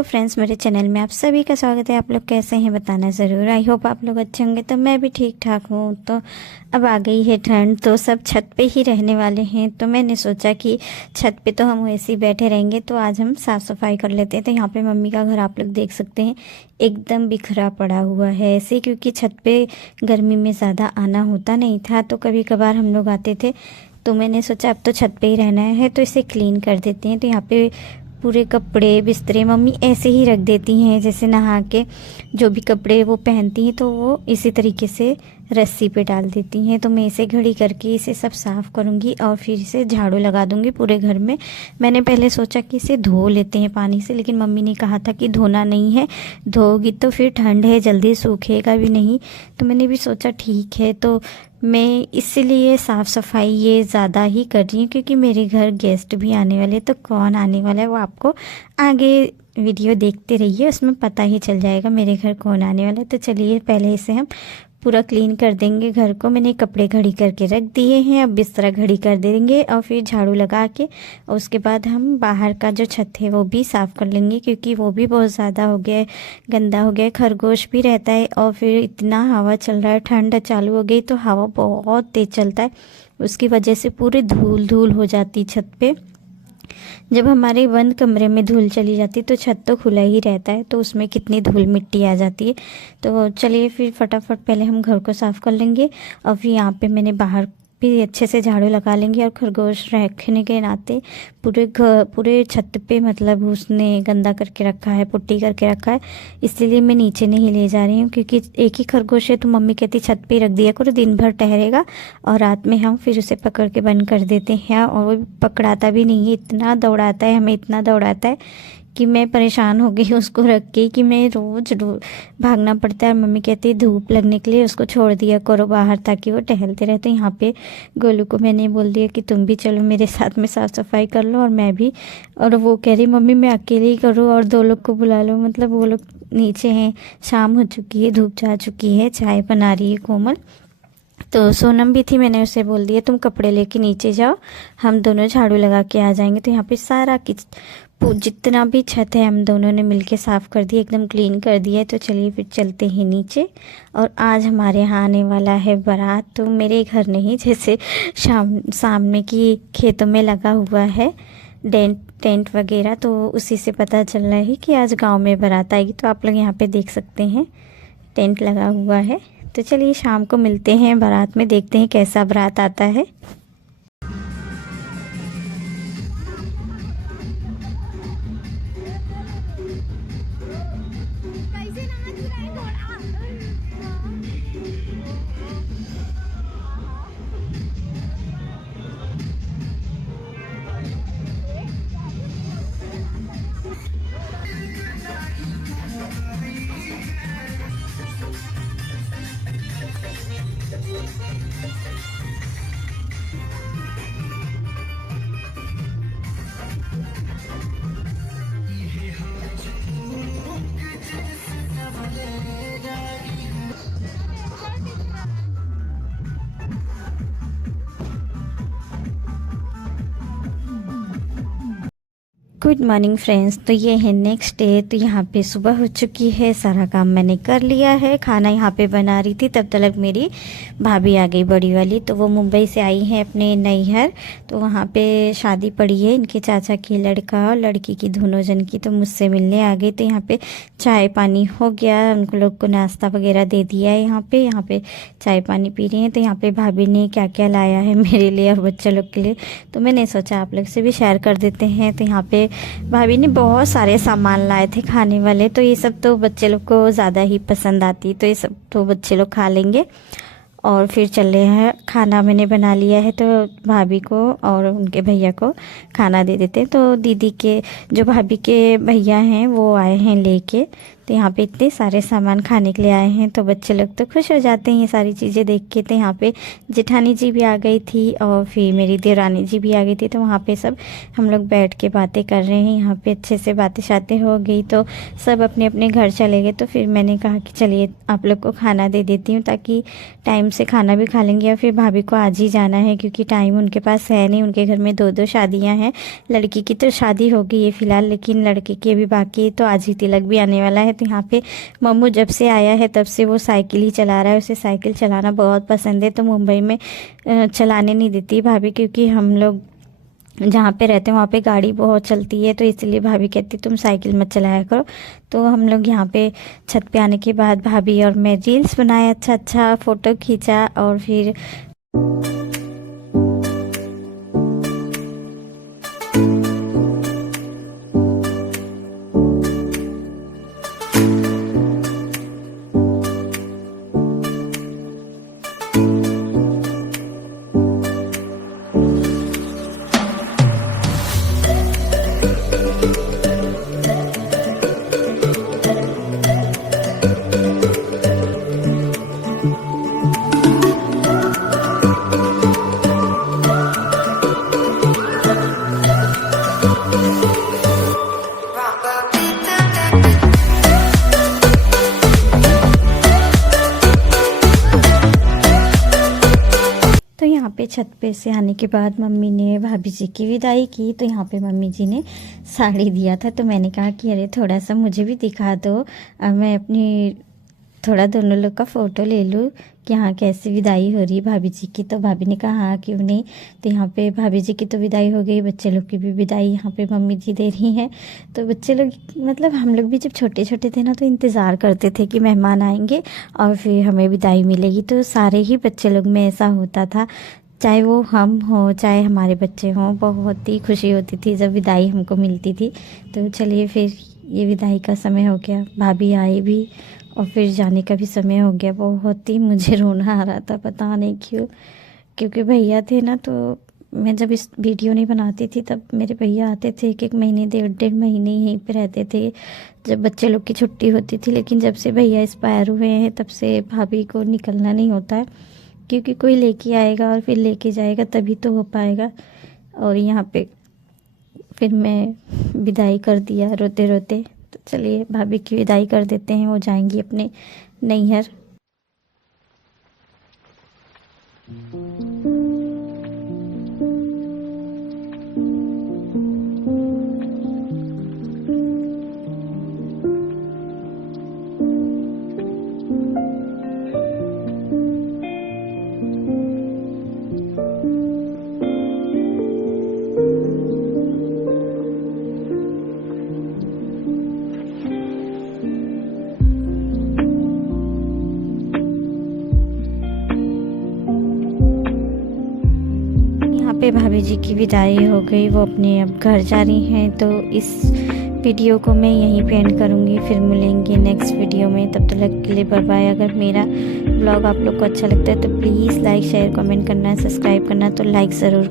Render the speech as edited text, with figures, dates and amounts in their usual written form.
Hello friends, मेरे channel में आप सभी का स्वागत है। आप लोग कैसे हैं बताना ज़रूर। आई होप आप लोग अच्छे होंगे। तो मैं भी ठीक ठाक हूँ। तो अब आ गई है ठंड, तो सब छत पे ही रहने वाले हैं। तो मैंने सोचा कि छत पे तो हम वैसे ही बैठे रहेंगे, तो आज हम साफ़ सफाई कर लेते हैं। तो यहाँ पे मम्मी का घर आप लोग देख सकते हैं, एकदम बिखरा पड़ा हुआ है ऐसे, क्योंकि छत पे गर्मी में ज़्यादा आना होता नहीं था, तो कभी कभार हम लोग आते थे। तो मैंने सोचा अब तो छत पे ही रहना है, तो इसे क्लीन कर देते हैं। तो यहाँ पे पूरे कपड़े बिस्तरे मम्मी ऐसे ही रख देती हैं, जैसे नहा के जो भी कपड़े वो पहनती हैं तो वो इसी तरीके से रस्सी पे डाल देती हैं। तो मैं इसे घड़ी करके इसे सब साफ़ करूँगी और फिर इसे झाड़ू लगा दूँगी पूरे घर में। मैंने पहले सोचा कि इसे धो लेते हैं पानी से, लेकिन मम्मी ने कहा था कि धोना नहीं है, धोगी तो फिर ठंड है जल्दी सूखेगा भी नहीं। तो मैंने भी सोचा ठीक है, तो मैं इसलिए साफ़ सफाई ये ज़्यादा ही कर रही हूँ, क्योंकि मेरे घर गेस्ट भी आने वाले। तो कौन आने वाला है वो आपको आगे वीडियो देखते रहिए, उसमें पता ही चल जाएगा मेरे घर कौन आने वाला है। तो चलिए पहले इसे हम पूरा क्लीन कर देंगे घर को। मैंने कपड़े घड़ी करके रख दिए हैं, अब बिस्तरा घड़ी कर देंगे और फिर झाड़ू लगा के और उसके बाद हम बाहर का जो छत है वो भी साफ़ कर लेंगे, क्योंकि वो भी बहुत ज़्यादा हो गया है, गंदा हो गया है। खरगोश भी रहता है और फिर इतना हवा चल रहा है, ठंड चालू हो गई तो हवा बहुत तेज़ चलता है, उसकी वजह से पूरी धूल धूल हो जाती छत पे। जब हमारे बंद कमरे में धूल चली जाती तो छत तो खुला ही रहता है, तो उसमें कितनी धूल मिट्टी आ जाती है। तो चलिए फिर फटाफट पहले हम घर को साफ़ कर लेंगे और फिर यहाँ पे मैंने बाहर भी अच्छे से झाड़ू लगा लेंगे। और खरगोश रखने के नाते पूरे छत पे मतलब उसने गंदा करके रखा है, पुट्टी करके रखा है, इसलिए मैं नीचे नहीं ले जा रही हूँ, क्योंकि एक ही खरगोश है। तो मम्मी कहती छत पे ही रख दिया करो, दिन भर ठहरेगा और रात में हम फिर उसे पकड़ के बंद कर देते हैं। और वो पकड़ाता भी नहीं है, इतना दौड़ाता है, हमें इतना दौड़ाता है कि मैं परेशान हो गई उसको रख के, कि मैं रोज़ भागना पड़ता है। मम्मी कहती है धूप लगने के लिए उसको छोड़ दिया करो बाहर, ताकि वो टहलते रहे। तो यहाँ पे गोलू को मैंने बोल दिया कि तुम भी चलो मेरे साथ में साफ़ सफाई कर लो और मैं भी। और वो कह रही मम्मी मैं अकेले ही करूँ और दो लोग को बुला लो, मतलब वो लोग नीचे हैं, शाम हो चुकी है, धूप जा चुकी है, चाय बना रही है कोमल। तो सोनम भी थी, मैंने उसे बोल दिया तुम कपड़े लेके नीचे जाओ, हम दोनों झाड़ू लगा के आ जाएंगे। तो यहाँ पे सारा जितना भी छत है हम दोनों ने मिलके साफ़ कर दिया, एकदम क्लीन कर दिया है। तो चलिए फिर चलते हैं नीचे। और आज हमारे यहाँ आने वाला है बारात, तो मेरे घर नहीं, जैसे सामने की खेतों में लगा हुआ है टेंट वगैरह, तो उसी से पता चल रहा है कि आज गांव में बारात आएगी। तो आप लोग यहाँ पे देख सकते हैं टेंट लगा हुआ है। तो चलिए शाम को मिलते हैं बारात में, देखते हैं कैसा बारात आता है। गुड मॉर्निंग फ्रेंड्स, तो ये है नेक्स्ट डे। तो यहाँ पे सुबह हो चुकी है, सारा काम मैंने कर लिया है। खाना यहाँ पे बना रही थी, तब तक मेरी भाभी आ गई बड़ी वाली। तो वो मुंबई से आई है अपने नैहर, तो वहाँ पे शादी पड़ी है इनके चाचा की लड़का और लड़की की, दोनों जन की। तो मुझसे मिलने आ गई। तो यहाँ पे चाय पानी हो गया, उनको लोग को नाश्ता वगैरह दे दिया है। यहाँ पे चाय पानी पी रही हैं। तो यहाँ पे भाभी ने क्या क्या लाया है मेरे लिए और बच्चे लोग के लिए, तो मैंने सोचा आप लोग से भी शेयर कर देते हैं। तो यहाँ पे भाभी ने बहुत सारे सामान लाए थे खाने वाले, तो ये सब तो बच्चे लोग को ज़्यादा ही पसंद आती, तो ये सब तो बच्चे लोग खा लेंगे। और फिर चल रहे हैं, खाना मैंने बना लिया है, तो भाभी को और उनके भैया को खाना दे देते हैं। तो दीदी के जो भाभी के भैया हैं वो आए हैं लेके, तो यहाँ पे इतने सारे सामान खाने के लिए आए हैं, तो बच्चे लोग तो खुश हो जाते हैं ये सारी चीज़ें देख के। तो यहाँ पे जेठानी जी भी आ गई थी और फिर मेरी देवरानी जी भी आ गई थी, तो वहाँ पे सब हम लोग बैठ के बातें कर रहे हैं। यहाँ पे अच्छे से बातें शातें हो गई, तो सब अपने अपने घर चले गए। तो फिर मैंने कहा कि चलिए आप लोग को खाना दे देती हूँ, ताकि टाइम से खाना भी खा लेंगे। और फिर भाभी को आज ही जाना है, क्योंकि टाइम उनके पास है नहीं। उनके घर में 2 शादियाँ हैं। लड़की की तो शादी हो गई है फ़िलहाल, लेकिन लड़के की अभी बाकी है। तो आज ही तिलक भी आने वाला है। तो यहाँ पे मम्मू जब से आया है तब से वो साइकिल ही चला रहा है। उसे साइकिल चलाना बहुत पसंद है। तो मुंबई में चलाने नहीं देती भाभी, क्योंकि हम लोग जहाँ पे रहते हैं वहाँ पे गाड़ी बहुत चलती है, तो इसलिए भाभी कहती तुम साइकिल मत चलाया करो। तो हम लोग यहाँ पे छत पे आने के बाद भाभी और मैं रील्स बनाए, अच्छा अच्छा फ़ोटो खींचा। और फिर तो यहाँ पे छत पे से आने के बाद मम्मी ने भाभी जी की विदाई की। तो यहाँ पे मम्मी जी ने साड़ी दिया था, तो मैंने कहा कि अरे थोड़ा सा मुझे भी दिखा दो, मैं अपनी थोड़ा दोनों लोग का फ़ोटो ले लूँ कि हाँ कैसी विदाई हो रही है भाभी जी की। तो भाभी ने कहा हाँ क्यों नहीं। तो यहाँ पे भाभी जी की तो विदाई हो गई, बच्चे लोग की भी विदाई यहाँ पे मम्मी जी दे रही हैं। तो बच्चे लोग मतलब हम लोग भी जब छोटे छोटे थे ना, तो इंतज़ार करते थे कि मेहमान आएंगे और फिर हमें विदाई मिलेगी। तो सारे ही बच्चे लोग में ऐसा होता था, चाहे वो हम हो चाहे हमारे बच्चे हों, बहुत ही खुशी होती थी जब विदाई हमको मिलती थी। तो चलिए फिर ये विदाई का समय हो गया, भाभी आई भी और फिर जाने का भी समय हो गया। बहुत ही मुझे रोना आ रहा था, पता नहीं क्यों, क्योंकि भैया थे ना, तो मैं जब इस वीडियो नहीं बनाती थी तब मेरे भैया आते थे, 1-1 महीने 1.5 महीने यहीं पे रहते थे जब बच्चे लोग की छुट्टी होती थी। लेकिन जब से भैया एक्सपायर हुए हैं तब से भाभी को निकलना नहीं होता है, क्योंकि कोई लेके आएगा और फिर लेके जाएगा तभी तो हो पाएगा। और यहाँ पे फिर मैं विदाई कर दिया रोते रोते। तो चलिए भाभी की विदाई कर देते हैं, वो जाएंगी अपने नैहर। पे भाभी जी की विदाई हो गई, वो अपने अब घर जा रही हैं। तो इस वीडियो को मैं यहीं पे एंड करूँगी, फिर मिलेंगे नेक्स्ट वीडियो में। तब तक के लिए बाय बाय। अगर मेरा ब्लॉग आप लोग को अच्छा लगता है तो प्लीज़ लाइक शेयर कमेंट करना, सब्सक्राइब करना तो लाइक ज़रूर करना।